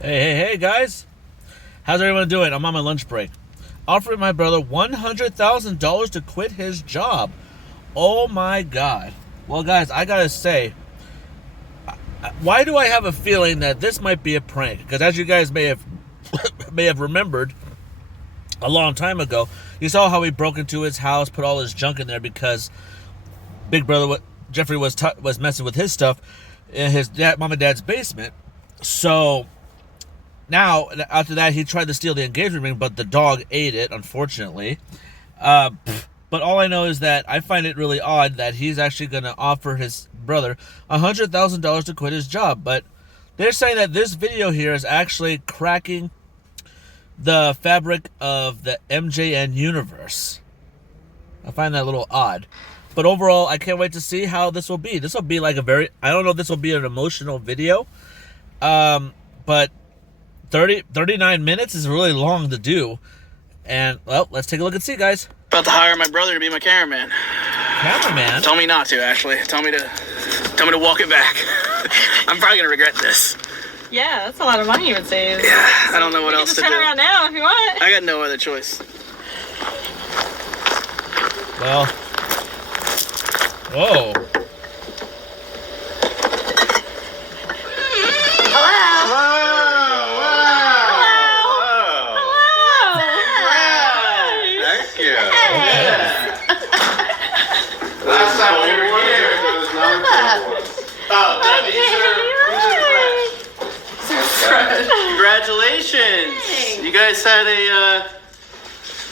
Hey, guys. How's everyone doing? I'm on my lunch break. Offering my brother $100,000 to quit his job. Oh my God. Well, guys, I gotta say, why do I have a feeling that this might be a prank? Because as you guys may have remembered, a long time ago, you saw how he broke into his house, put all his junk in there because Big Brother Jeffrey was messing with his stuff in his mom and dad's basement. So now, after that, he tried to steal the engagement ring, but the dog ate it, unfortunately. But all I know is that I find it really odd that he's actually going to offer his brother $100,000 to quit his job. But they're saying that this video here is actually cracking the fabric of the MJN universe. I find that a little odd. But overall, I can't wait to see how this will be. This will be like I don't know if this will be an emotional video. But 39 minutes is really long to do. And, well, let's take a look and see, guys. About to hire my brother to be my cameraman. Cameraman? Tell me not to, Ashley. Tell me to walk it back. I'm probably gonna regret this. Yeah, that's a lot of money you would save. Yeah, I don't know what else to do. Turn around now if you want. I got no other choice. Well. Whoa. Congratulations! Thanks. You guys had a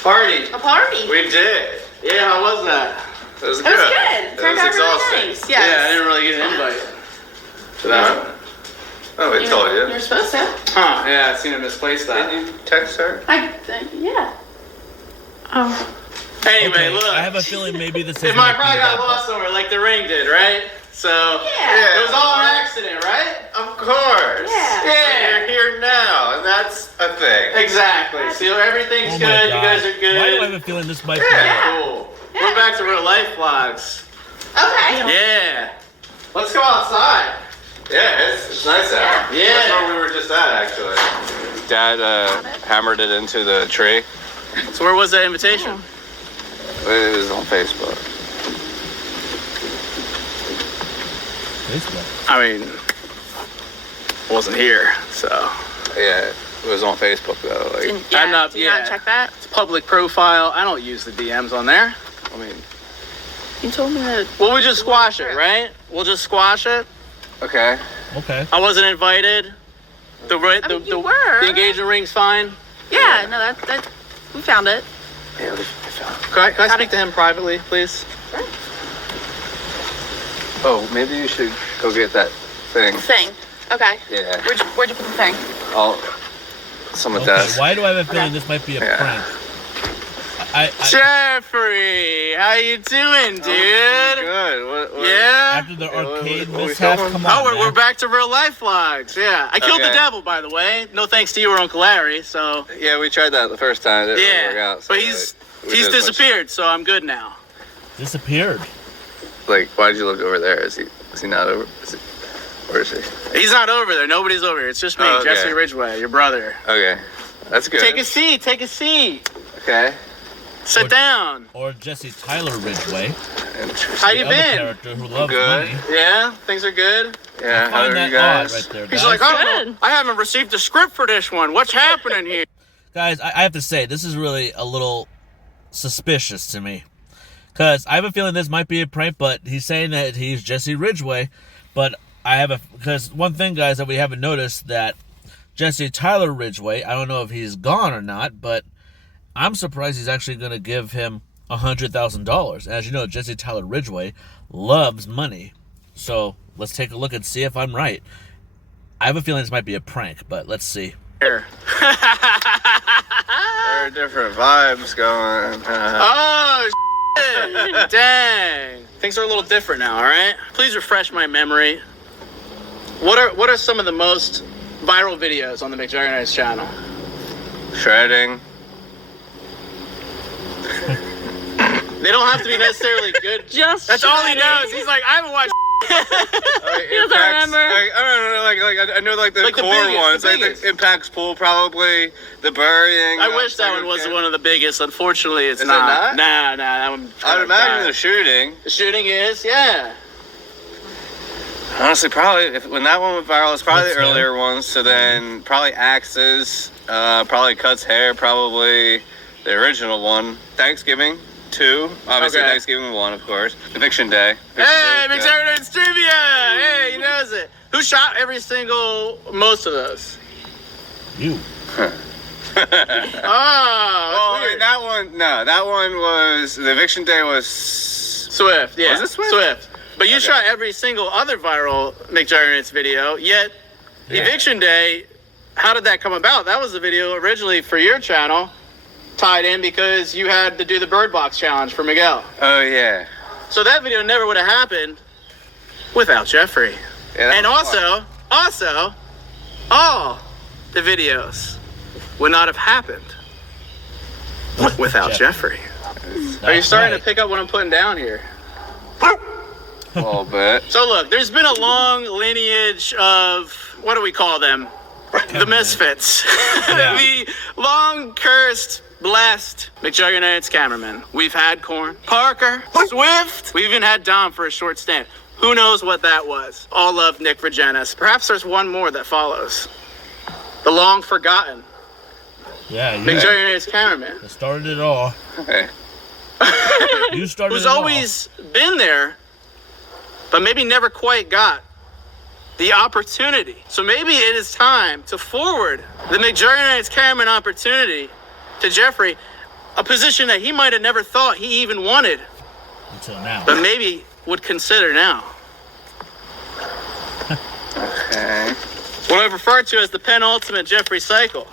party. A party? We did. Yeah, how was that? It was good. It Turned out really nice. Yes. Yeah, I didn't really get an invite to that. Oh, we told you. You're supposed to. Huh, yeah, I seem to misplace that. Did you text her? Yeah. Oh. Anyway, Okay, look. I have a feeling maybe this is It might probably got lost somewhere like the ring did, right? So, Yeah. it was all an accident, right? Of course. Yeah. Yeah. You're here now, and that's a thing. Exactly. See, everything's Oh my good. God. You guys are good. Why do I have a feeling this might be Cool. We're back to real life vlogs. Okay. Yeah. Let's go outside. Yeah, it's nice out. Yeah. That's where we were just at, actually. Dad hammered it into the tree. So where was that invitation? It was on Facebook. Facebook? I mean, wasn't here, so. Yeah, it was on Facebook, though. Like, I'm not- Do you not yeah. check that? It's public profile. I don't use the DMs on there. I mean, You told me that. Well, we just squash it, right? We'll just squash it. okay. Okay. I wasn't invited. You were. The engagement ring's fine. Yeah, no, that we found it. Yeah, we found. Can I speak to him privately, please? Sure. Oh, maybe you should go get that thing. Thing. Okay. Yeah. Where'd you put the thing? Some of Okay, that. why do I have a feeling this might be a Yeah. prank? I Jeffrey, how you doing, dude? Good. What? Yeah? after the what- arcade what we mishap, filming? come on, Oh, we're man. back to real life vlogs. Yeah. I killed the Okay. devil, by the way. No thanks to you or Uncle Larry, so. Yeah, we tried that the first time. It didn't work Yeah. out. So But he's we did a bunch- disappeared, so I'm good now. Disappeared. Like, why'd you look over there? Is he not over? Where is he? He's not over there. Nobody's over here. It's just me, Oh, okay. Jesse Ridgeway, your brother. Okay, that's good. Take a seat. Take a seat. Okay. Sit down. Or Jesse Tyler Ridgeway. Interesting. How you the other been? character who loves Good. money. Yeah, things are good. Yeah, how Find are that you guys? odd right there, He's guys. like, I don't Good. know. I haven't received a script for this one. What's happening here? Guys, I have to say, this is really a little suspicious to me. Because I have a feeling this might be a prank, but he's saying that he's Jesse Ridgeway. But because one thing, guys, that we haven't noticed, that Jesse Tyler Ridgeway, I don't know if he's gone or not, but I'm surprised he's actually going to give him $100,000. As you know, Jesse Tyler Ridgeway loves money. So let's take a look and see if I'm right. I have a feeling this might be a prank, but let's see. Here. There are different vibes going. Oh, shit. Dang. Things are a little different now, all right? Please refresh my memory. What are some of the most viral videos on the Mcjuggernuggets channel? Shredding. They don't have to be necessarily good. Just That's all he shredding. knows. He's like, I haven't watched He doesn't remember. I don't know, I know the Like the core biggest, ones. the Like biggest. the Impact's Pool, probably. The Burying. I wish that one was one of the biggest. Unfortunately, it's Is it not. not? Nah, that one. I would imagine the shooting. The shooting is, yeah. Honestly, probably when that one went viral, it's probably Cuts the hair. earlier ones. So then probably Axes, probably Cuts Hair, probably the original one. Thanksgiving 2, obviously Okay. Thanksgiving 1, of course. Eviction Day. Hey, Eviction Day, McJuggernuggets trivia! Hey, he knows it. Who shot most of those? You. Oh, Well, that one was the Eviction Day was Swift. Yeah, Was it Swift? But you Okay. shot every single other viral McJuggernuggets video. Yet, Yeah. Eviction Day. How did that come about? That was the video originally for your channel, tied in because you had to do the Bird Box challenge for Miguel. Oh yeah. So that video never would have happened without Jeffrey. Yeah, that And was fun. also, all the videos would not have happened without Jeffrey. Are you starting to pick up what I'm putting down here? A little bit. So look, there's been a long lineage of, what do we call them? The misfits. Yeah. The long cursed, blessed McJuggernuggets cameramen. We've had Corn, Parker, Swift. We even had Dom for a short stint. Who knows what that was? All love Nick Regenis. Perhaps there's one more that follows. The long forgotten Yeah, you McJuggernuggets cameraman. started it all. Okay. You started Who's it all. always been there, but maybe never quite got the opportunity. So maybe it is time to forward the McJuggernuggets cameraman opportunity to Jeffrey, a position that he might have never thought he even wanted, Until now. but maybe would consider now. Okay. What I refer to as the penultimate Jeffrey cycle.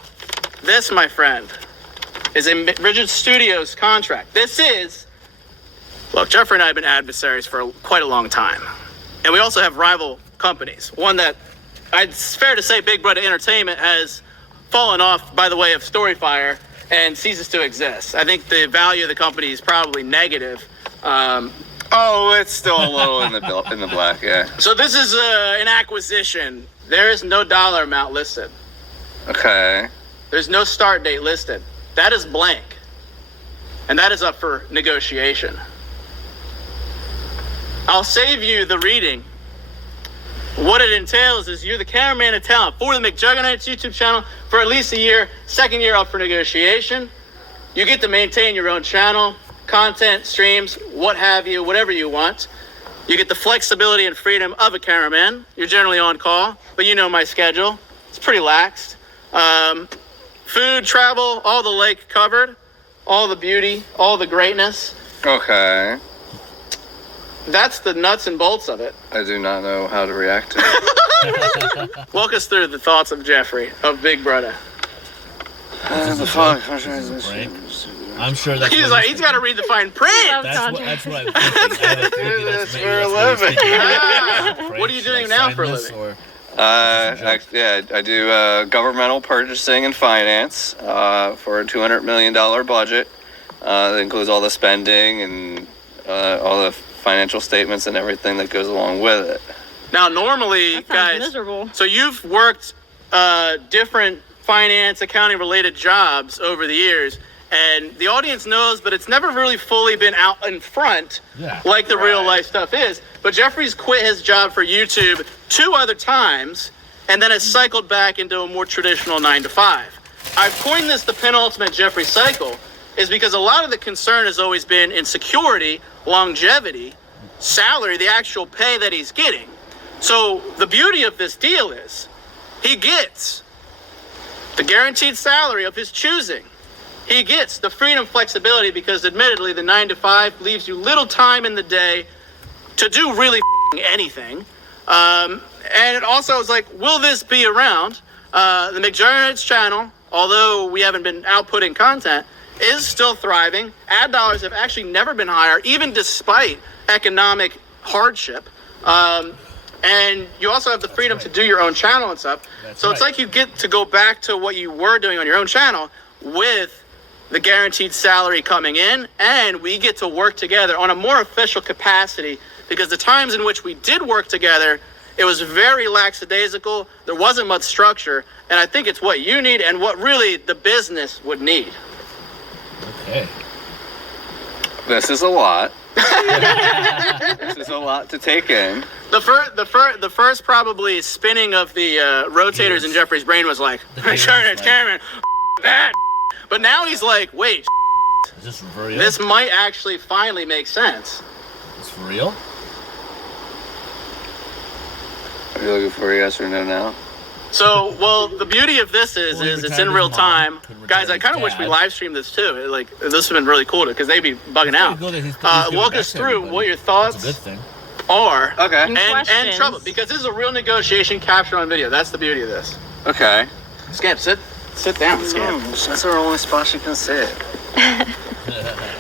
This, my friend, is a Rigid Studios contract. Look, Jeffrey and I have been adversaries for quite a long time. And we also have rival companies. One that, it's fair to say, Big Brother Entertainment has fallen off by the way of Storyfire and ceases to exist. I think the value of the company is probably negative. Oh, it's still a little in the black, yeah. So this is an acquisition. There is no dollar amount listed. Okay. There's no start date listed. That is blank. And that is up for negotiation. I'll save you the reading. What it entails is you're the cameraman of talent for the McJuggernuggets YouTube channel for at least a year. Second year up for negotiation. You get to maintain your own channel, content, streams, what have you, whatever you want. You get the flexibility and freedom of a cameraman. You're generally on call, but you know my schedule. It's pretty laxed. Food, travel, all the lake covered, all the beauty, all the greatness. Okay. That's the nuts and bolts of it. I do not know how to react to it. Walk us through the thoughts of Jeffrey, of Big Brother. the fuck? Right? I'm sure that's He's what like, he's got to read the fine print. That's what I'm thinking. I was thinking That's maybe for a what he's living. thinking. Ah, what are you Should I doing now sign for a this, living? or- I do governmental purchasing and finance for a $200 million budget. That includes all the spending and all the financial statements and everything that goes along with it. Now, normally, That sounds guys, miserable. so you've worked different finance, accounting related jobs over the years, and the audience knows, but it's never really fully been out in front Yeah. like the real Right. life stuff is. But Jeffrey's quit his job for YouTube 2 other times and then has cycled back into a more traditional 9 to 5. I've coined this the penultimate Jeffrey cycle, is because a lot of the concern has always been in security, longevity, salary, the actual pay that he's getting. So the beauty of this deal is he gets the guaranteed salary of his choosing. He gets the freedom, flexibility, because admittedly the 9 to 5 leaves you little time in the day to do really anything. And it also is like, will this be around? The McJuggernuggets channel, although we haven't been outputting content, is still thriving. Ad dollars have actually never been higher, even despite economic hardship. And you also have the freedom to do your own channel and stuff. That's So it's right. like you get to go back to what you were doing on your own channel with the guaranteed salary coming in, and we get to work together on a more official capacity because the times in which we did work together, it was very lackadaisical. There wasn't much structure, and I think it's what you need and what really the business would need. Okay. This is a lot. This is a lot to take in. The first probably spinning of the rotators in Jeffrey's brain was like, cameraman, bad. But now he's like, wait, is this for real? this might actually finally make sense. Is this for real? Are you looking for a yes or no now? So, well, the beauty of this is it's in real time. Guys, I kind of wish we live streamed this too. Like, this has been really cool because they'd be bugging out. Walk us through what your thoughts are. Okay. And trouble, because this is a real negotiation captured on video. That's the beauty of this. Okay. Scamp, sit down, Scamp. That's our only spot she can sit.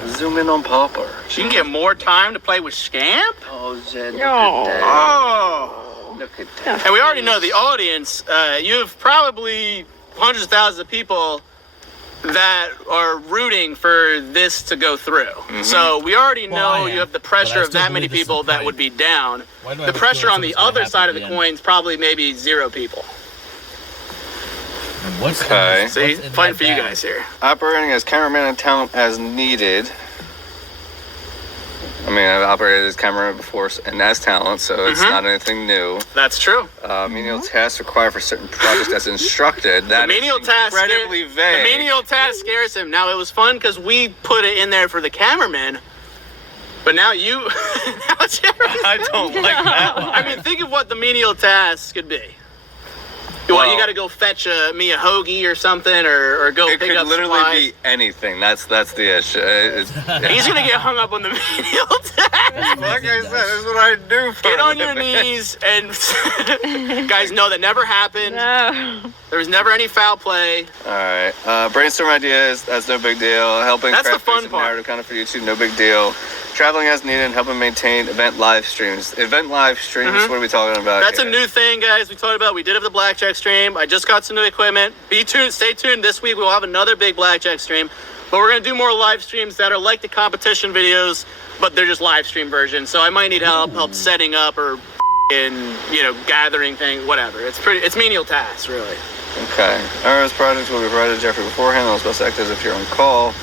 Zoom in on Popper. She can get more time to play with Scamp? Oh, Zed, look Oh. at that. Oh. Look at that. And we already know the audience. You have probably hundreds of thousands of people that are rooting for this to go through. Mm-hmm. So we already know Well, I am, you have the pressure but I of that still many believe this is people a that fight. would be down. Why do I The have a pressure feeling on the something's gonna other happen side at of the the end? coin is probably maybe 0 people. And what's Okay. what's See, in that fighting for you bag? guys here. Operating as cameraman and talent as needed. I mean, I've operated as cameraman before and as talent, so it's not anything new. That's true. Menial tasks required for certain projects as instructed. That The is menial task incredibly The vague. menial task scares him. Now, it was fun because we put it in there for the cameraman, but now you... now Jerry... I don't like that one. I mean, think of what the menial task could be. You Well- got to go fetch me a hoagie or something, or go It pick could up literally supplies. be anything. That's the issue. He's gonna get hung up on the menial task. Like I said, this is what I do for Get a on your living. knees and guys, know that never happened. No. There was never any foul play. All right. Brainstorm ideas. That's no big deal. Helping That's the craft fun basic part. narrative content for YouTube. No big deal. Traveling as needed and helping maintain event live streams. Event live streams. What are we talking about? That's here? a new thing, guys. We talked about. We did have the blackjack stream. I just got some new equipment. Be tuned. Stay tuned. This week we'll have another big blackjack stream. But we're gonna do more live streams that are like the competition videos, but they're just live stream versions. So I might need help setting up or gathering things, whatever. It's menial tasks, really. Okay. RS projects will be provided to Jeffrey beforehand. Those best act as if you're on call.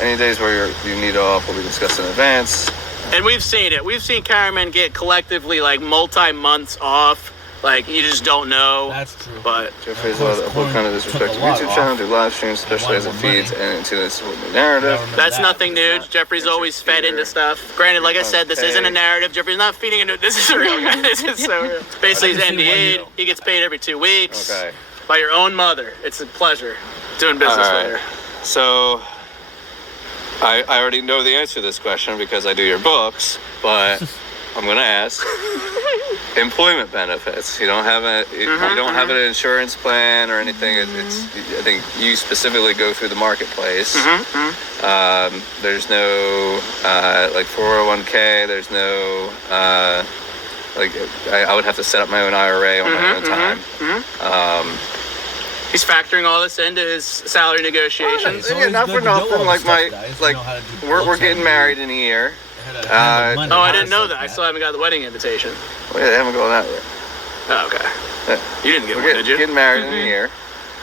Any days where you need off will be discussed in advance. And we've seen it. We've seen cameramen get collectively like multi-months off. Like, you just don't know. That's true. But Jeffrey's Of course, allowed to upload kind of disrespect to took a lot YouTube off. channel, do live streams, especially as it wanted more feeds money. and into this narrative. that's nothing new. Jeffrey's always fed into stuff. Granted, like I said, this isn't a narrative. Jeffrey's not feeding into it. This is real, guys. This is so real. Basically, he's I can see why NDA'd. you- He gets paid every 2 weeks Okay. by your own mother. It's a pleasure doing business All right. with her. So, I already know the answer to this question because I do your books, but I'm going to ask. Employment benefits. You don't have you don't have an insurance plan or anything. It's I think you specifically go through the marketplace. There's no like 401k. There's no like I would have to set up my own IRA on my own time. He's factoring all this into his salary negotiations. It's always not good for to know all nothing. this Like stuff, guys. like You know how to do we're books, getting how to do- married in a year. how to handle money, Oh, I how didn't to know stuff that. I still haven't got the wedding invitation. Well, they haven't gone that way. Oh, okay. Yeah. You didn't get We're one, did you? getting married in a year.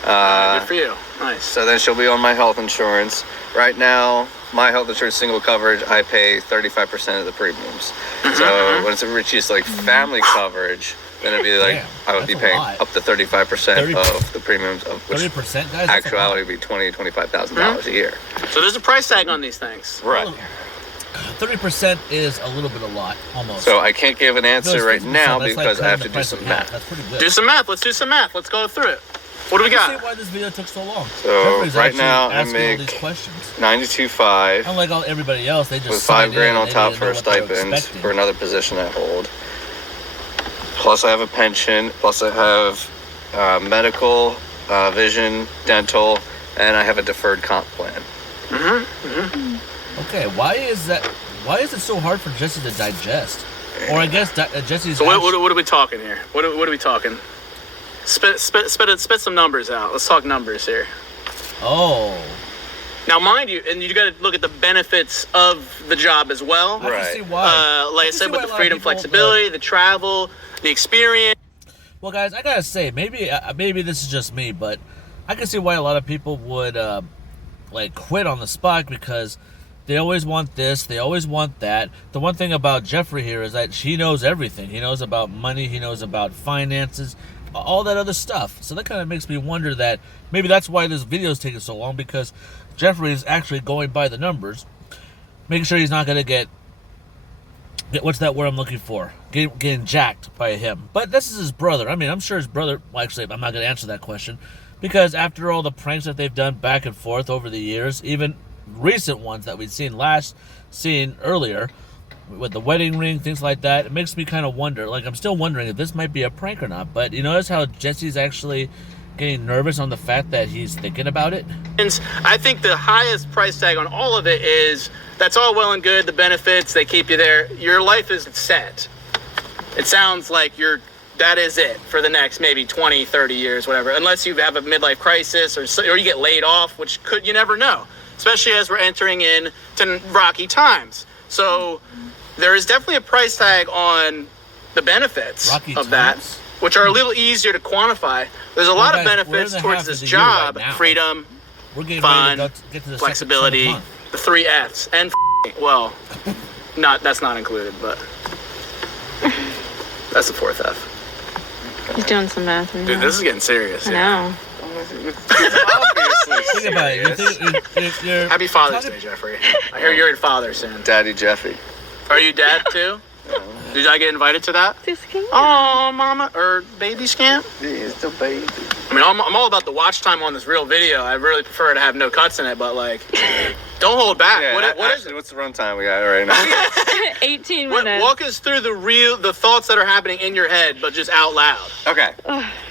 Good for you. Nice. So then she'll be on my health insurance. Right now, my health insurance single coverage, I pay 35% of the premiums. So when it's reaches like family coverage, then it'd be like Damn, I would be that's a paying lot. up to 35% 30 of the premiums, of which 30%, guys. actuality would be $25,000 a year. So there's a price tag on these things. Right. 30% is a little bit a lot, almost. So I can't give an answer right 50%, now that's like because I have to cutting the do price some in half. math. That's pretty good. Do some math. Let's do some math. Let's go through it. What do we Let's see got? why this video took so long. So, Jeffrey's right actually now, I asking all make these questions. 92.5 Unlike everybody else, they just with signed $5,000 in on and they top didn't for know a what they were stipend expecting. for another position I hold. Plus I have a pension, plus I have medical, vision, dental, and I have a deferred comp plan. Okay, why is that? Why is it so hard for Jesse to digest? Or I guess Jesse's. So what are we talking here? What are we talking? Spit some numbers out. Let's talk numbers here. Oh, Now, mind you, and you got to look at the benefits of the job as well. I Right. can see why. Like I said, with the freedom, flexibility, the travel, the experience. Well, guys, I gotta say, maybe this is just me, but I can see why a lot of people would like quit on the spot because they always want this, they always want that. The one thing about Jeffrey here is that he knows everything. He knows about money, he knows about finances, all that other stuff. So that kind of makes me wonder that maybe that's why this video is taking so long, because Jeffrey is actually going by the numbers, making sure he's not going to get what's that word I'm looking for? Getting jacked by him. But this is his brother. I mean, I'm sure his brother... Well, actually, I'm not going to answer that question. Because after all the pranks that they've done back and forth over the years, even recent ones that we've seen earlier, with the wedding ring, things like that, it makes me kind of wonder. Like, I'm still wondering if this might be a prank or not. But you notice how Jesse's actually getting nervous on the fact that he's thinking about it? I think the highest price tag on all of it is, that's all well and good, the benefits, they keep you there. Your life is set. It sounds like that is it for the next maybe 20, 30 years, whatever, unless you have a midlife crisis or you get laid off, which you never know, especially as we're entering into rocky times. So there is definitely a price tag on the benefits of that, which are a little easier to quantify. There's a lot of benefits towards this job: freedom, fun, flexibility, the 3 Fs, and well, that's not included, but that's the 4th F. He's doing some math. Dude, this is getting serious. I know. Obviously. Think about it. You're Happy Father's Day, Jeffrey. I hear you're a father soon. Daddy Jeffy. Are you dad too? Did I get invited to that? Oh, mama, or baby scamp? Yeah, it's the baby. I mean, I'm all about the watch time on this real video. I really prefer to have no cuts in it, but like, don't hold back. Yeah, What is it? what's the runtime we got right now? 18 minutes. Walk us through the thoughts that are happening in your head, but just out loud. Okay.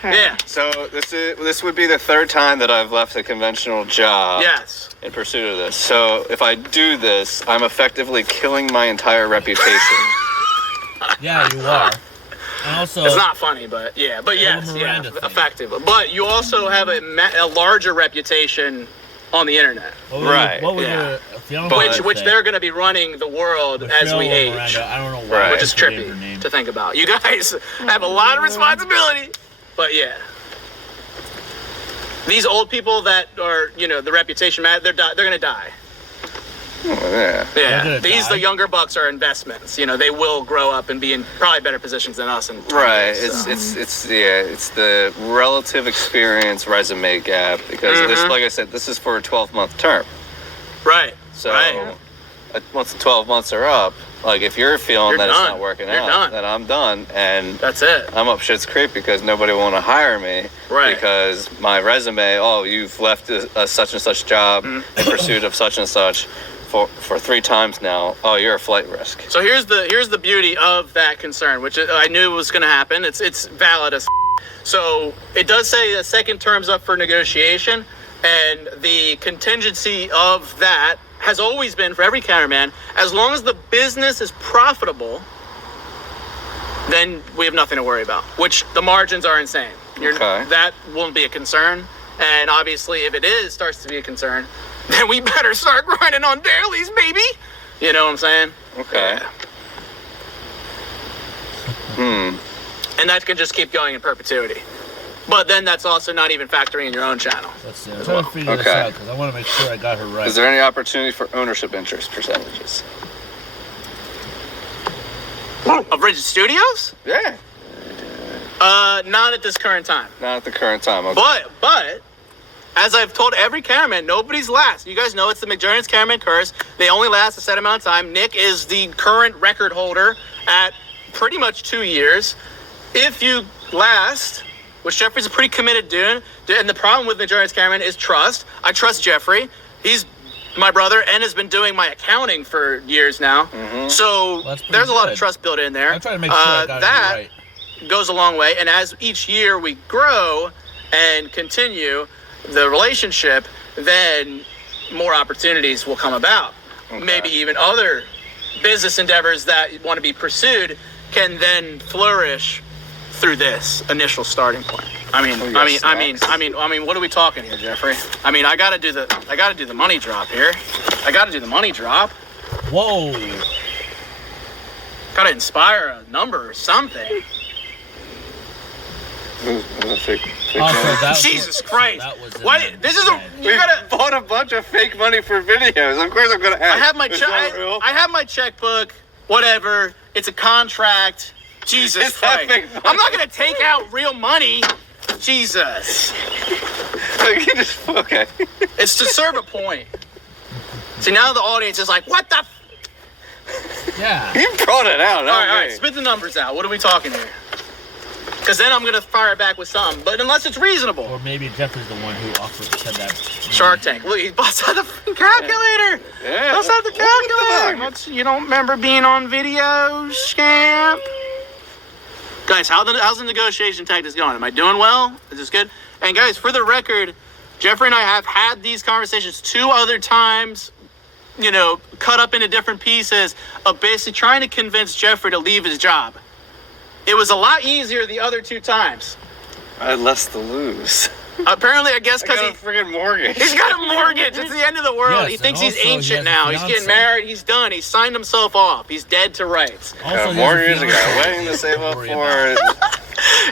Yeah. So this would be the 3rd time that I've left a conventional job. Yes. In pursuit of this. So if I do this, I'm effectively killing my entire reputation. Yeah, you are. And also, it's not funny, but yes, effective. But you also have a larger reputation on the internet. Right. What was Yeah. your Which they're going to be running the world as we age. Miranda, I don't know why. Right. Which is trippy to think about. You guys have a lot of responsibility, but yeah. These old people that are, the reputation, they're going to die. Oh, yeah. Yeah. The younger bucks are investments. They will grow up and be in probably better positions than us. Right. It's the relative experience resume gap, because this, like I said, this is for a 12-month term. Right. So right. Once the 12 months are up, like if you're feeling that done. it's not working out, then I'm done, and that's it. I'm up shit's creek because nobody will want to hire me. Right. Because my resume, you've left a such and such job in pursuit of such and such for 3 times now. Oh, you're a flight risk. So here's the beauty of that concern, which I knew was going to happen. It's valid as. So it does say the 2nd term's up for negotiation, and the contingency of that has always been for every cameraman, as long as the business is profitable, then we have nothing to worry about, which the margins are insane. Okay. That won't be a concern. And obviously, if it starts to be a concern, then we better start grinding on dailies, baby. You know what I'm saying? Okay. Yeah. And that can just keep going in perpetuity. But then that's also not even factoring in your own channel. Let's see. I'm trying to figure this out because I want to make sure I got her right. Is there any opportunity for ownership interest percentages? Of Ridge Studios? Yeah. Not at this current time. Not at the current time. Okay. But as I've told every cameraman, nobody's last. You guys know it's the Mcjuggernuggets cameraman curse. They only last a set amount of time. Nick is the current record holder at pretty much 2 years. If you last, which Jeffrey's a pretty committed dude, and the problem with Mcjuggernuggets cameraman is trust. I trust Jeffrey. He's my brother and has been doing my accounting for years now. So there's a lot of trust built in there. I'm trying to make sure I got that it right. Goes a long way, and as each year we grow and continue the relationship, then more opportunities will come about. Okay. Maybe even other business endeavors that want to be pursued can then flourish through this initial starting point. What are we talking here, Jeffrey? I mean, I gotta do the money drop here. I gotta do the money drop. Whoa. Gotta inspire a number or something. Jesus Christ! What? This is We bought a bunch of fake money for videos. Of course, I'm gonna ask. I have my I have my checkbook. Whatever. It's a contract. Jesus Christ! I'm not gonna take out real money. Jesus. Okay. It's to serve a point. See, now the audience is like, what the? Yeah. You brought it out. All right. Spit the numbers out. What are we talking here? Because then I'm going to fire it back with something. But unless it's reasonable. Or maybe Jeffrey's the one who said that. Shark Tank. Look, he busts out the calculator. Yeah. Busts out the calculator. You don't remember being on video, scamp? Guys, how's the negotiation tactics going? Am I doing well? Is this good? And guys, for the record, Jeffrey and I have had these conversations 2 other times, cut up into different pieces of basically trying to convince Jeffrey to leave his job. It was a lot easier the other 2 times. I had less to lose. Apparently, I guess because he got a friggin' mortgage. He's got a mortgage. It's the end of the world. Yes, he thinks and he's also ancient he has now. a He's fiance. getting married. He's done. He's signed himself off. He's dead to rights. Also, Got a mortgage. I got a wedding to save up for.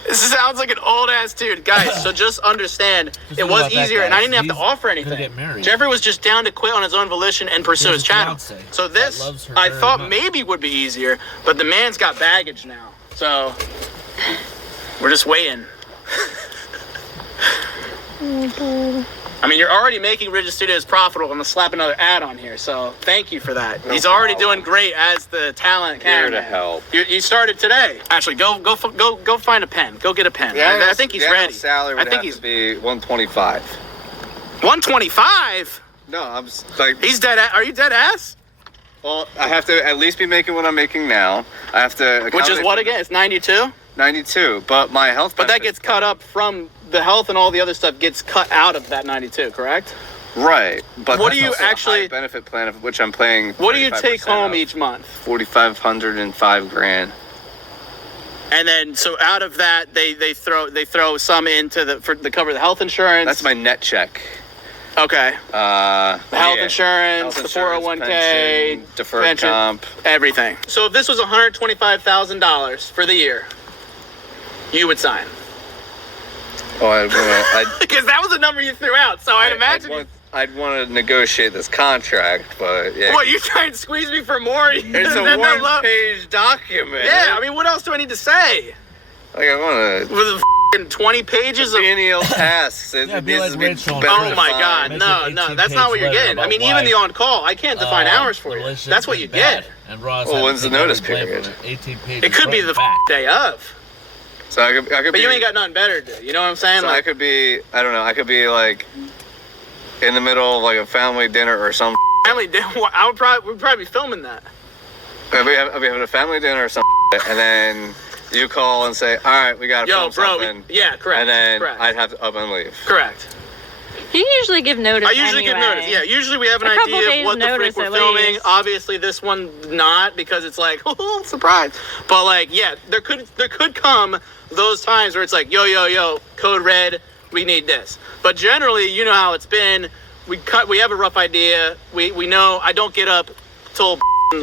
This sounds like an old ass dude, guys. So just understand, Just it think was about that, easier, and I guys. didn't have to He's offer gonna anything. get married. Jeffrey was just down to quit on his own volition and pursue He his has a channel. fiance So that this, loves her I very thought much. maybe would be easier, but the man's got baggage now. So we're just waiting. I mean, you're already making Ridgeway Studios profitable. I'm gonna slap another ad on here, so thank you for that. He's already doing great as the talent Here cameraman. to help. You started today. Actually, go find a pen. Go get a pen. Yeah, I think he's ready. Salary would I think have to be 125. 125. No, I'm like. He's dead. Are you dead ass? Well, I have to at least be making what I'm making now. I have to. Which is what again? It's 92. 92, but my health. But that gets cut up from the health and all the other stuff gets cut out of that 92, correct? Right, but What do that's you also a actually- high benefit plan of which I'm paying? What do you take 35% home of. each month? 4,505 grand. And then so out of that they throw some into to cover the health insurance. That's my net check. Okay. The health Yeah. insurance, Health the 401k, pension, deferred pension, comp. everything. So if this was $125,000 for the year, you would sign. Oh, I'd Because that was the number you threw out. So I'd imagine. I'd want to negotiate this contract, but yeah. What, you trying to squeeze me for more? It's Is a that that low? one-page document. Yeah, I mean, what else do I need to say? Like I want to. With the f***ing 20 pages of... Menial tasks. It Yeah, be needs like to be Rachel. better Oh my God, Make no, an no, 18 that's not what you're page letter getting. I about mean, even why, the on-call, I can't define hours for you. relationship That's what is you bad. get. And Ross Well, had when's to the take notice every blame period? for it. 18 pages. It could be the back. day of. So I could But be. you ain't got nothing better to do. You know what I'm saying? So I could be. I don't know. I could be like in the middle of like a family dinner or something. we'd probably be filming that. I'll be having a family dinner or something, and then you call and say, "All right, we got to Yo, film bro, something." yeah, correct. And then correct. I'd have to up and leave. Correct. You usually give notice. I usually give anyway. notice. Yeah, usually we have an A couple idea of days what the frick notice we're at filming. least. Obviously, this one not because it's like, oh, surprise. But like, yeah, there could come those times where it's like, yo, code red, we need this. But generally, you know how it's been. We have a rough idea. We know I don't get up till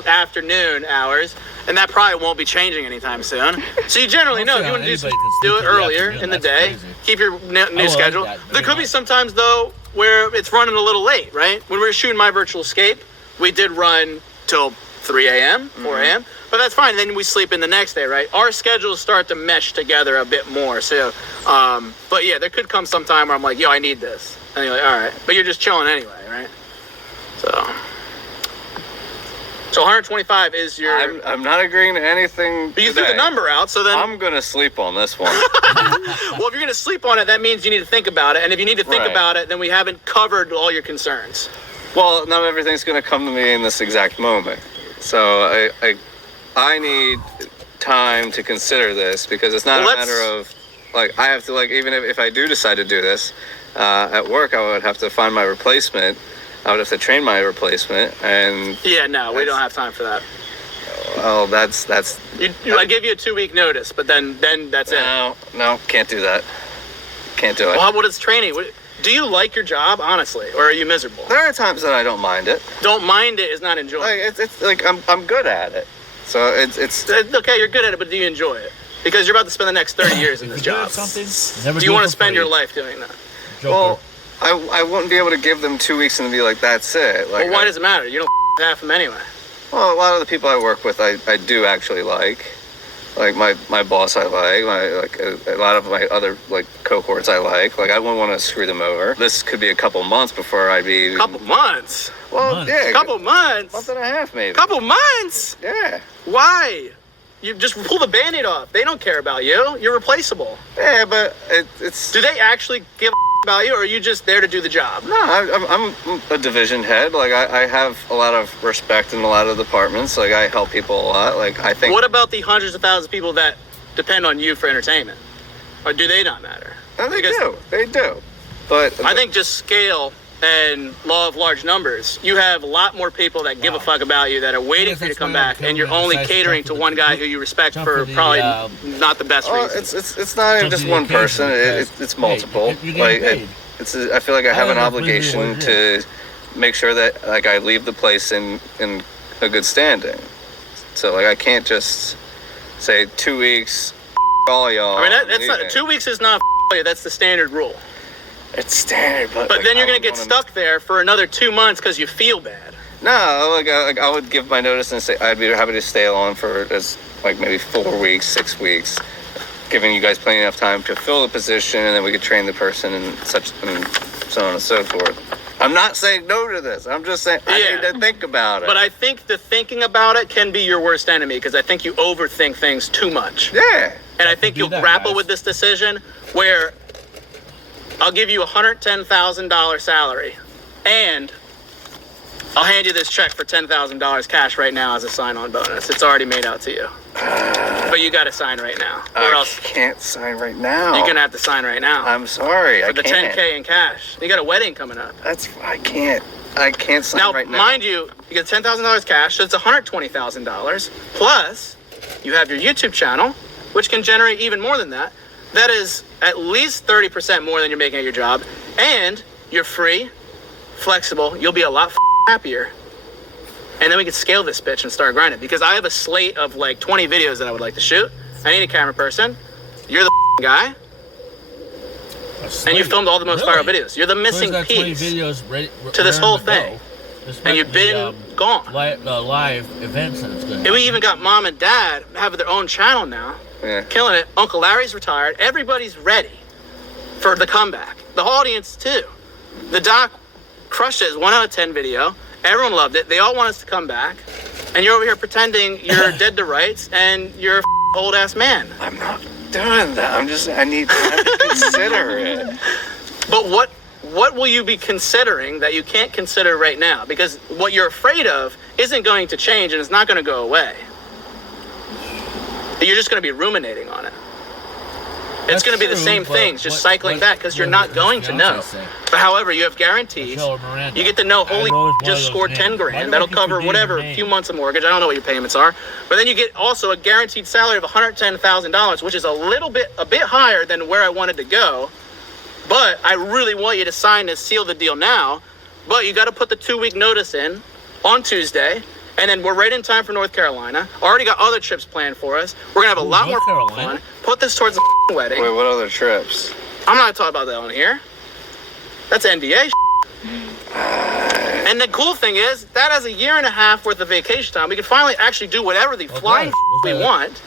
afternoon hours, and that probably won't be changing anytime soon. So you generally know if you want to do it earlier in the day, keep your new schedule. There could be sometimes though where it's running a little late, right? When we were shooting My Virtual Escape, we did run till 3 a.m., 4 a.m., but that's fine. Then we sleep in the next day, right? Our schedules start to mesh together a bit more. So, but yeah, there could come some time where I'm like, yo, I need this. And you're like, all right. But you're just chilling anyway, right? So 125 is your... I'm not agreeing to anything. But you threw today. the number out, so then... I'm gonna sleep on this one. Well, if you're going to sleep on it, that means you need to think about it. And if you need to think Right. about it, then we haven't covered all your concerns. Well, not everything's gonna come to me in this exact moment. So I need time to consider this because it's not a matter of like I have to like even if I do decide to do this at work, I would have to find my replacement. I would have to train my replacement, and Yeah, no, we don't have time for that. well, that's I give you a 2-week notice, but then that's it. no, can't do that. can't do it. Well, what is training? Do you like your job, honestly, or are you miserable? There are times that I don't mind it. Don't mind it is not enjoying. Like it's like I'm good at it. So it's okay. You're good at it, but do you enjoy it? Because you're about to spend the next 30 years in this job. Do you want to spend your life doing that? Joker. Well, I wouldn't be able to give them 2 weeks and be like, that's it. Like, well, why does it matter? You don't half them anyway. Well, a lot of the people I work with, I do actually like. Like my boss, I like a lot of my other like cohorts, I like. Like I wouldn't want to screw them over. This could be a couple months before I'd be. Couple months. Well, yeah. Couple months. Month and a half, maybe. Couple months. Yeah. Why? You just pull the Band-Aid off. They don't care about you. You're replaceable. Yeah, but it's. Do they actually give a about you, or are you just there to do the job? No, I'm a division head. Like I have a lot of respect in a lot of departments. Like I help people a lot. Like I think. What about the hundreds of thousands of people that depend on you for entertainment, or do they not matter? No, they do. They do. But I think just scale and law of large numbers. You have a lot more people that give a fuck about you that are waiting for you to come back, and you're only catering to one guy who you respect for probably not the best reason. It's not even just one person. It's multiple. Like I feel like I have an obligation to make sure that like I leave the place in a good standing. So like I can't just say 2 weeks. All y'all. I mean that's not 2 weeks is not that's the standard rule. It's standard, but like, then you're gonna get stuck there for another 2 months because you feel bad. No, like I would give my notice and say I'd be happy to stay on for as like maybe 4 weeks, 6 weeks, giving you guys plenty enough time to fill the position, and then we could train the person and such and so on and so forth. I'm not saying no to this. I'm just saying I need to think about it. But I think the thinking about it can be your worst enemy because I think you overthink things too much. Yeah. And I think you'll grapple with this decision where I'll give you a $110,000 salary, and I'll hand you this check for $10,000 cash right now as a sign-on bonus. It's already made out to you. But you got to sign right now. Or else can't sign right now. You're going to have to sign right now. I'm sorry, I can't. For the $10K in cash. You got a wedding coming up. I can't sign right now. Now, mind you get $10,000 cash, so it's $120,000. Plus, you have your YouTube channel, which can generate even more than that. That is at least 30% more than you're making at your job. And you're free, flexible. You'll be a lot happier. And then we can scale this bitch and start grinding. Because I have a slate of like 20 videos that I would like to shoot. I need a camera person. You're the guy. And you filmed all the most viral videos. You're the missing piece to this whole thing. And you've been gone. Live events that it's going to And we even got mom and dad having their own channel now. Yeah. Killing it. Uncle Larry's retired. Everybody's ready for the comeback. The audience too. The doc crushed it. 1 out of 10 video. Everyone loved it. They all want us to come back. And you're over here pretending you're dead to rights and you're a old ass man. I'm not doing that. I need time to consider it. But what will you be considering that you can't consider right now? Because what you're afraid of isn't going to change and it's not going to go away. You're just going to be ruminating on it. It's going to be the same things, just cycling back, because you're not going to know. But however, you have guarantees. You get to know, holy just scored 10 grand. That'll cover whatever, a few months of mortgage. I don't know what your payments are. But then you get also a guaranteed salary of $110,000, which is a bit higher than where I wanted to go. But I really want you to sign this, seal the deal now. But you got to put the 2-week notice in on Tuesday. And then we're right in time for North Carolina. Already got other trips planned for us. We're going to have a lot more fun. Put this towards the wedding. Wait, what other trips? I'm not talking about that on here. That's NDA. And the cool thing is, that has a 1.5 years worth of vacation time. We can finally actually do whatever the flying we want.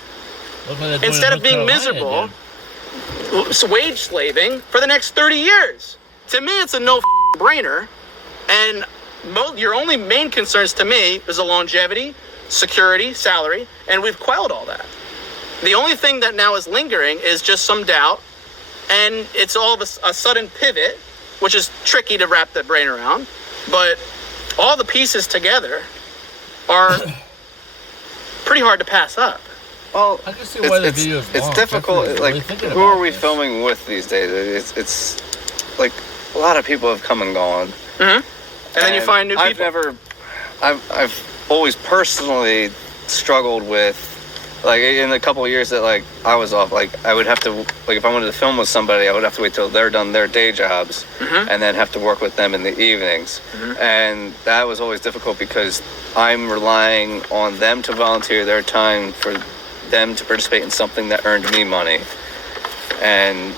Instead of being miserable, wage slaving for the next 30 years. To me, it's a no-brainer. And your only main concerns to me is the longevity, security, salary, and we've quelled all that. The only thing that now is lingering is just some doubt, and it's all of a sudden pivot, which is tricky to wrap the brain around, but all the pieces together are pretty hard to pass up. Well, I can see why the video is long. It's difficult. Like, who are we filming with these days? It's like a lot of people have come and gone. Mm-hmm. And then you find new people. I've always personally struggled with like in the couple of years that like I was off, like I would have to, like if I wanted to film with somebody, I would have to wait till they're done their day jobs and then have to work with them in the evenings. And that was always difficult because I'm relying on them to volunteer their time for them to participate in something that earned me money. And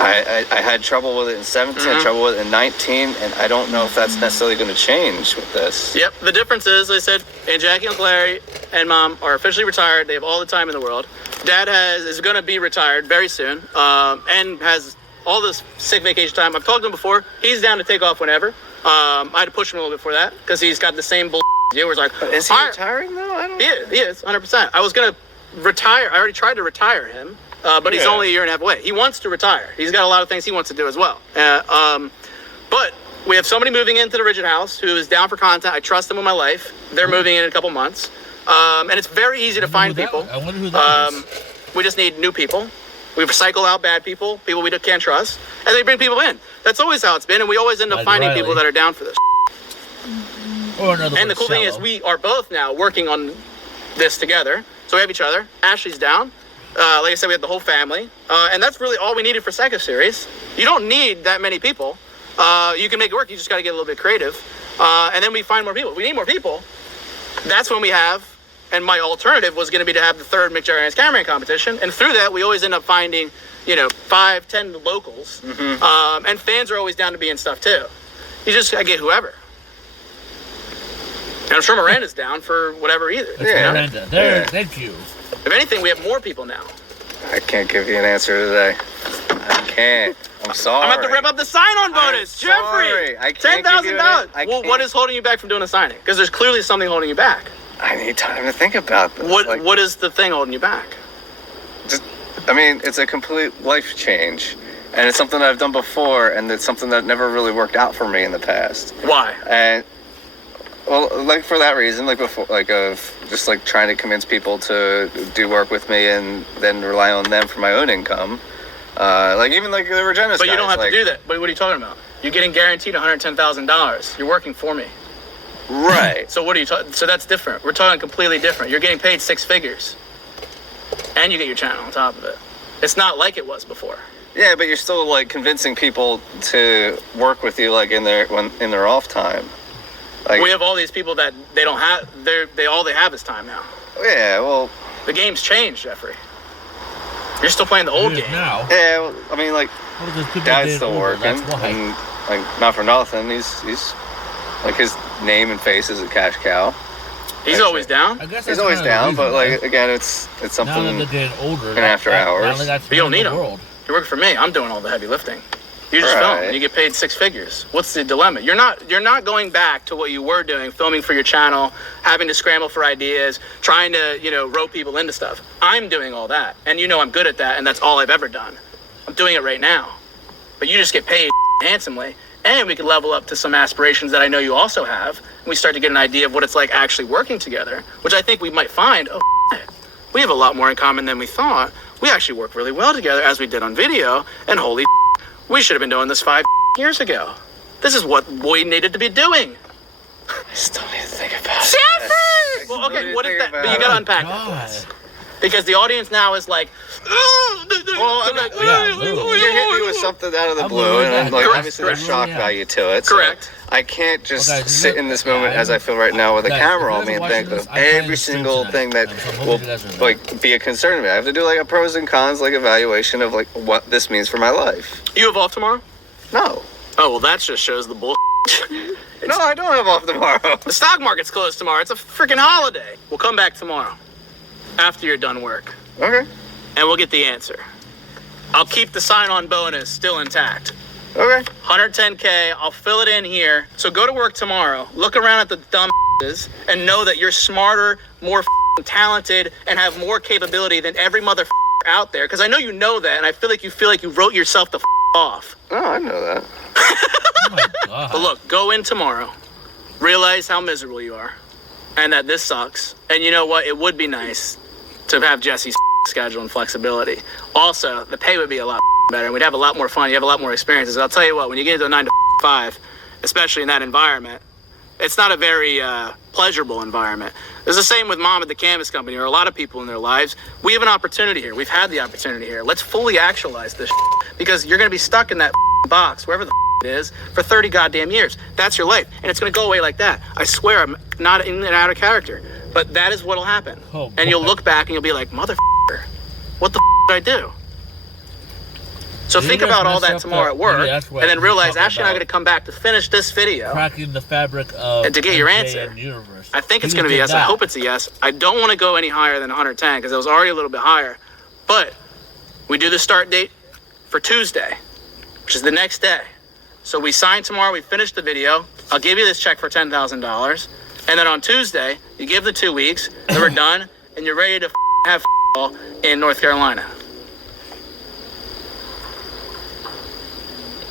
I had trouble with it in 17, I had trouble with it in 19, and I don't know if that's necessarily going to change with this. Yep. The difference is, I said, Aunt Jackie, Uncle Larry, and Mom are officially retired. They have all the time in the world. Dad is going to be retired very soon, and has all this sick vacation time. I've talked to him before. He's down to take off whenever. I had to push him a little bit for that because he's got the same bull. You was like, Is he retiring though? I don't know. He is, 100%. I was going to retire. I already tried to retire him. But he's only a year and a half away. He wants to retire. He's got a lot of things he wants to do as well. But we have somebody moving into the Ridgeway house who is down for content. I trust them with my life. They're moving in a couple months. And it's very easy to find people. I wonder who that is. We just need new people. We recycle out bad people we can't trust, and they bring people in. That's always how it's been, and we always end up finding people that are down for this. Or another And the cool thing is we are both now working on this together. So we have each other. Ashley's down. Like I said, we have the whole family. And that's really all we needed for Psycho Series. You don't need that many people. You can make it work. You just got to get a little bit creative. And then we find more people. We need more people. That's when we have, and my alternative was going to be to have the third Mcjuggernuggets cameraman competition. And through that, we always end up finding, 5, 10 locals. And fans are always down to be in stuff too. You just got to get whoever. And I'm sure Miranda's down for whatever either. Miranda. Thank you. If anything, we have more people now. I can't give you an answer today. I can't. I'm sorry. I'm about to rip up the sign-on bonus, I'm Jeffrey. sorry. I can't give you $10,000. Well, what is holding you back from doing a signing? Because there's clearly something holding you back. I need time to think about this. What is the thing holding you back? It's a complete life change. And it's something that I've done before, and it's something that never really worked out for me in the past. Why? And well, like for that reason, like before, like of just like trying to convince people to do work with me and then rely on them for my own income. Like even like the Regenis. But you don't have to do that. But what are you talking about? You're getting guaranteed $110,000. You're working for me. Right. So what are you talking? So that's different. We're talking completely different. You're getting paid 6 figures, and you get your channel on top of it. It's not like it was before. Yeah, but you're still like convincing people to work with you like in their off time. Like, we have all these people that they don't have. All they have is time now. Yeah, well, the game's changed, Jeffrey. You're still playing the old game now. Yeah, well, I mean, like, Dad's still working, and like, not for nothing, he's like his name and face is a cash cow. He's always down. I guess he's always down, but like again, it's something. Now that they're getting older, and after hours, you don't need him. You're working for me. I'm doing all the heavy lifting. You just film and you get paid 6 figures. What's the dilemma? You're not going back to what you were doing, filming for your channel, having to scramble for ideas, trying to, rope people into stuff. I'm doing all that. And I'm good at that, and that's all I've ever done. I'm doing it right now. But you just get paid handsomely, and we can level up to some aspirations that I know you also have, and we start to get an idea of what it's like actually working together, which I think we might find, we have a lot more in common than we thought. We actually work really well together, as we did on video, and holy we should have been doing this 5 years ago. This is what we needed to be doing. I still need to think about it. Jeffrey! Well, okay, what is that? But you gotta unpack that. Because the audience now is like, well, you hit me with something out of the blue, and like, obviously there's shock value to it. Correct. So I can't just sit in this moment as I feel right now with a camera on me and think of every single thing that will like be a concern to me. I have to do like a pros and cons like evaluation of like what this means for my life. You have off tomorrow? No. Oh, well, that just shows the bull. No, I don't have off tomorrow. The stock market's closed tomorrow. It's a freaking holiday. We'll come back tomorrow after you're done work. Okay. And we'll get the answer. I'll keep the sign-on bonus still intact. Okay. 110K, I'll fill it in here. So go to work tomorrow, look around at the dumb and know that you're smarter, more talented, and have more capability than every mother out there. Because I know you know that, and I feel like you wrote yourself the off. Oh, I know that. Oh my God. But look, go in tomorrow, realize how miserable you are, and that this sucks. And you know what? It would be nice to have Jesse's schedule and flexibility. Also, the pay would be a lot better, and we'd have a lot more fun. You have a lot more experiences. I'll tell you what, when you get into a 9 to 5, especially in that environment, it's not a very pleasurable environment. It's the same with mom at the canvas company, or a lot of people in their lives. We have an opportunity here. We've had the opportunity here. Let's fully actualize this because you're going to be stuck in that box, wherever the it is, for 30 goddamn years. That's your life. And it's going to go away like that. I swear, I'm not in and out of character. But that is what'll happen. Oh, and you'll look back and you'll be like, motherfucker, what the did I do? So think about all that tomorrow at work, and then realize Ashley and I are going to come back to finish this video. Cracking the fabric of and to get your answer. Universe. I think it's going to be a yes. I hope it's a yes. I don't want to go any higher than 110 because I was already a little bit higher. But we do the start date for Tuesday, which is the next day. So we sign tomorrow. We finish the video. I'll give you this check for $10,000. And then on Tuesday, you give the 2 weeks, then we're done, and you're ready to have in North Carolina.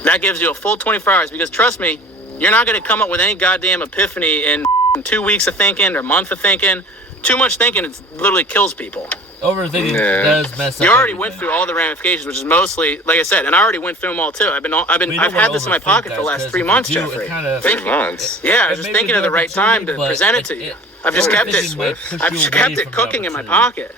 That gives you a full 24 hours because trust me, you're not going to come up with any goddamn epiphany in 2 weeks of thinking or a month of thinking. Too much thinking, it literally kills people. Overthinking does mess up. You already went through all the ramifications, which is mostly, like I said, and I already went through them all too. I've had this in my pocket for the last 3 months, Jeffrey. 3 months. Yeah, I was just thinking of the right time to present it to you. I've just kept it cooking in my pocket.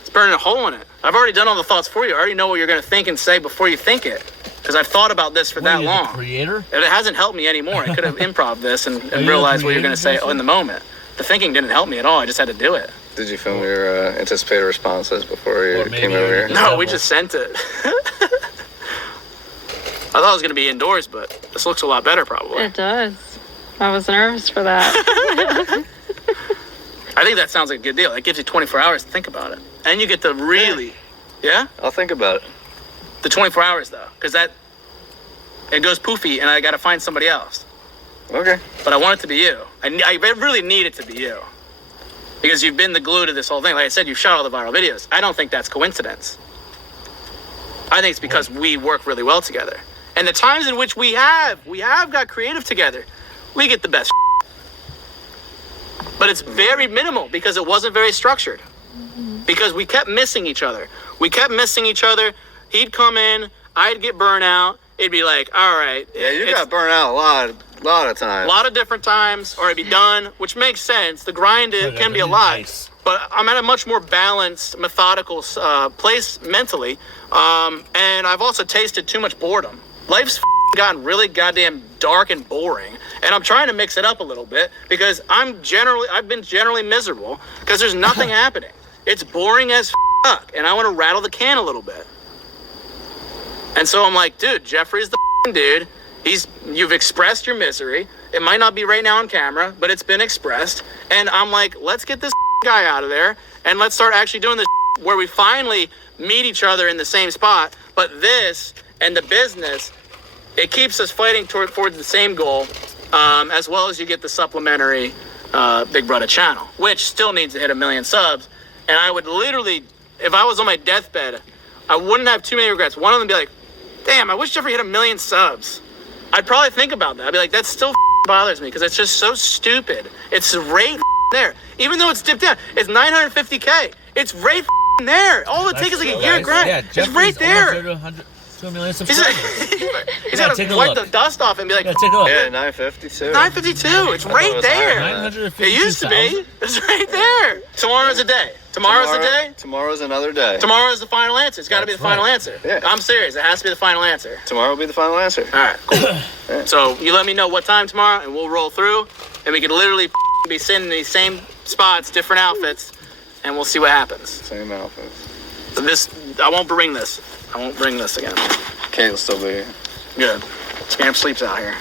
It's burning a hole in it. I've already done all the thoughts for you. I already know what you're going to think and say before you think it. Because I've thought about this for that long. The creator? It hasn't helped me anymore. I could have improv this and realized what you're going to say in the moment. The thinking didn't help me at all. I just had to do it. Did you film your anticipated responses before you came over here? No, we just sent it. I thought it was going to be indoors, but this looks a lot better probably. It does. I was nervous for that. I think that sounds like a good deal. It gives you 24 hours to think about it. And you get to really... Yeah? I'll think about it. The 24 hours, though. Because it goes poofy, and I got to find somebody else. Okay. But I want it to be you. I really need it to be you. Because you've been the glue to this whole thing. Like I said, you've shot all the viral videos. I don't think that's coincidence. I think it's because we work really well together. And the times in which we have got creative together, we get the best. But it's very minimal because it wasn't very structured. Because we kept missing each other. He'd come in, I'd get burnt out. It'd be like, all right. Yeah, you got burnt out a lot of times. A lot of different times, or it'd be done, which makes sense. The grind can be a lot. Nice. But I'm at a much more balanced, methodical place mentally. And I've also tasted too much boredom. Life's gotten really goddamn dark and boring. And I'm trying to mix it up a little bit because I've been generally miserable because there's nothing happening. It's boring as fuck. And I want to rattle the can a little bit. And so I'm like, dude, Jeffrey's the dude. You've expressed your misery. It might not be right now on camera, but it's been expressed. And I'm like, let's get this guy out of there and let's start actually doing this where we finally meet each other in the same spot. But this and the business, it keeps us fighting towards the same goal, as well as you get the supplementary Big Brother channel, which still needs to hit 1 million subs. And I would literally, if I was on my deathbed, I wouldn't have too many regrets. One of them would be like, damn, I wish Jeffrey hit 1 million subs. I'd probably think about that. I'd be like, that still bothers me because it's just so stupid. It's right there. Even though it's dipped down, it's 950K. It's right there. All it takes is like a year grind. Yeah, it's right there. 2 million subscribers. He's got to wipe the dust off and be like, yeah, 952. 952. It's right there. It used to be. It's right there. Tomorrow's a day. Tomorrow's the day? Tomorrow's another day. Tomorrow's the final answer. It's got to be the final answer. Yeah. I'm serious. It has to be the final answer. Tomorrow will be the final answer. All right, cool. Yeah. So you let me know what time tomorrow, and we'll roll through, and we can literally be sitting in these same spots, different outfits, and we'll see what happens. Same outfits. I won't bring this. I won't bring this again. Kate will still be here. Good. Scam sleeps out here.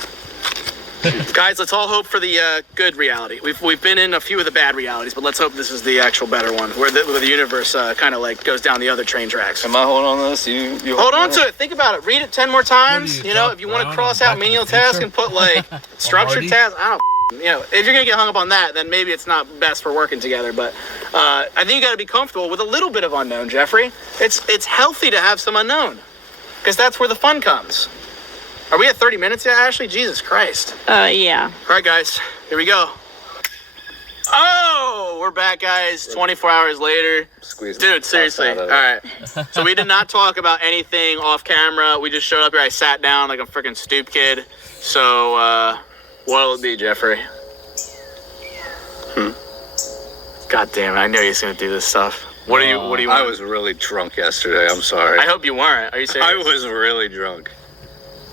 Guys, let's all hope for the good reality. We've been in a few of the bad realities, but let's hope this is the actual better one, where the universe kind of like goes down the other train tracks. Am I holding on to this? You hold on to it. Think about it. Read it 10 more times. You know, if you want to cross out menial tasks and put like structured tasks, I don't. You know, if you're gonna get hung up on that, then maybe it's not best for working together. But I think you got to be comfortable with a little bit of unknown, Jeffrey. It's healthy to have some unknown, because that's where the fun comes. Are we at 30 minutes yet, Ashley? Jesus Christ. Yeah. All right, guys. Here we go. Oh, we're back, guys. 24 hours later. Dude, seriously. All right. So we did not talk about anything off camera. We just showed up here. I sat down like a freaking stoop kid. So what'll it be, Jeffrey? God damn it! I knew he was gonna do this stuff. What do you I want? was really drunk yesterday. I'm sorry. I hope you weren't. Are you serious? I was really drunk.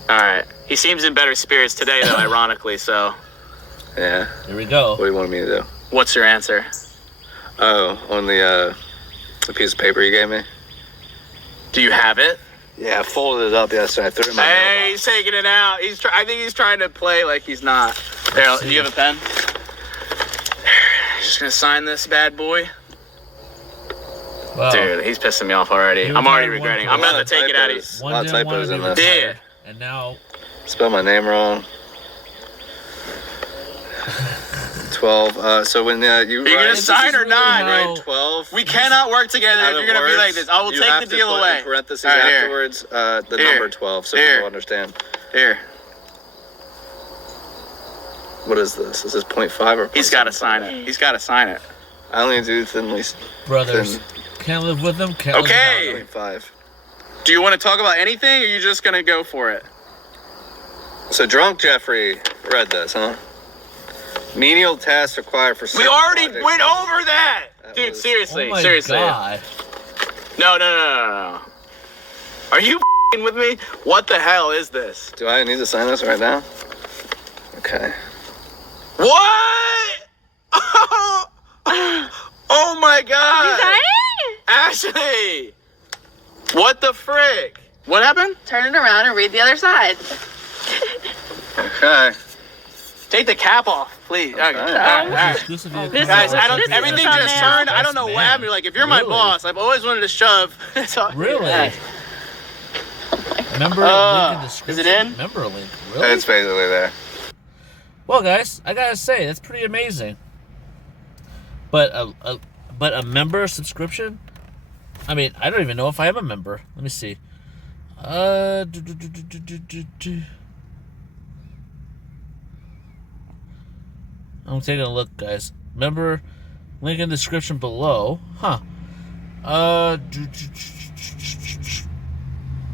All right. He seems in better spirits today, though. Ironically, so. Yeah. Here we go. What do you want me to do? What's your answer? Oh, on the piece of paper you gave me? Do you have it? Yeah, I folded it up yesterday. I threw it in my Hey, mailbox. he's taking it out. I think he's trying to play like he's not. There, do you have a pen? Just gonna sign this bad boy. Wow. Dude, he's pissing me off already. You I'm already retired regretting. one I'm about to take it out of you. A lot of typos in this. Yeah. And now, Spelled my name wrong. 12. So when you Are you gonna write, sign or not? how- write 12. We cannot work together out if of you're gonna be words, like this. I will you take have the to deal put away. in parentheses All right, here. afterwards, the Here. number 12, so Here. people understand. Here, What is this? Is this 0.5 or 0.75? he's got to sign it. He's got to sign it. I only do thinly. brothers, can't live with them. Can't Okay. live 0.5. Do you want to talk about anything, or are you just gonna go for it? So drunk Jeffrey read this, huh? Menial tasks required for. We certain already projects. went over that, That dude. was- Seriously, without them. Oh my seriously. God. No. Are you f***ing with me? What the hell is this? Do I need to sign this right now? Okay. What? Oh my God! Ashley, what the frick? What happened? Turn it around and read the other side. Okay. Take the cap off, please. Okay. All right. Exclusive video This Guys, is- I don't. this is Everything the just thumbnail. turned. I don't know what happened. Like, if you're my Really? boss, I've always wanted to shove. Really? Member link in description. is it in? Member link. Really? It's basically there. Well, guys, I gotta say that's pretty amazing. But a member subscription? I mean, I don't even know if I am a member. Let me see. I'm taking a look, guys. Member link in description below. Huh.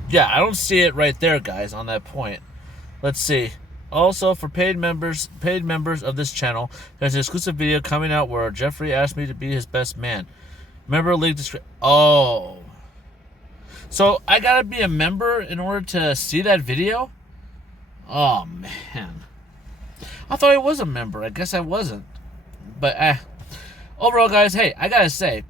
Yeah, I don't see it right there, guys, on that point. Let's see. Also, for paid members of this channel, there's an exclusive video coming out where Jeffrey asked me to be his best man. Member link description. Oh. So, I gotta be a member in order to see that video? Oh, man. I thought I was a member. I guess I wasn't. But, overall, guys, hey, I gotta say,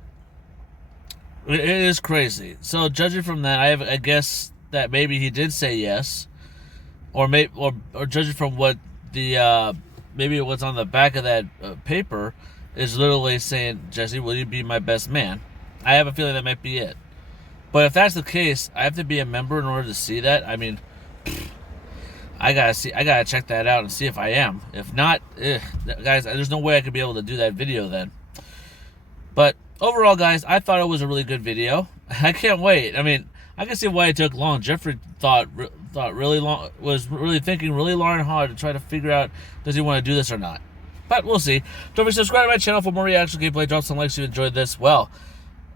it is crazy. So, judging from that, I guess that maybe he did say yes. Or judging from what the maybe what's on the back of that paper is literally saying, Jesse, will you be my best man? I have a feeling that might be it. But if that's the case, I have to be a member in order to see that. I mean, I gotta check that out and see if I am. If not, guys, there's no way I could be able to do that video then. But overall, guys, I thought it was a really good video. I can't wait. I mean, I can see why it took long. Jeffrey thought really long, was really thinking really long and hard to try to figure out, does he want to do this or not. But we'll see. Don't forget to subscribe to my channel for more reaction gameplay. Drop some likes if you enjoyed this. Well,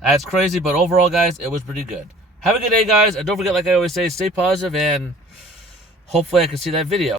that's crazy, but overall, guys, it was pretty good. Have a good day, guys, and don't forget, like I always say, stay positive, and hopefully I can see that video.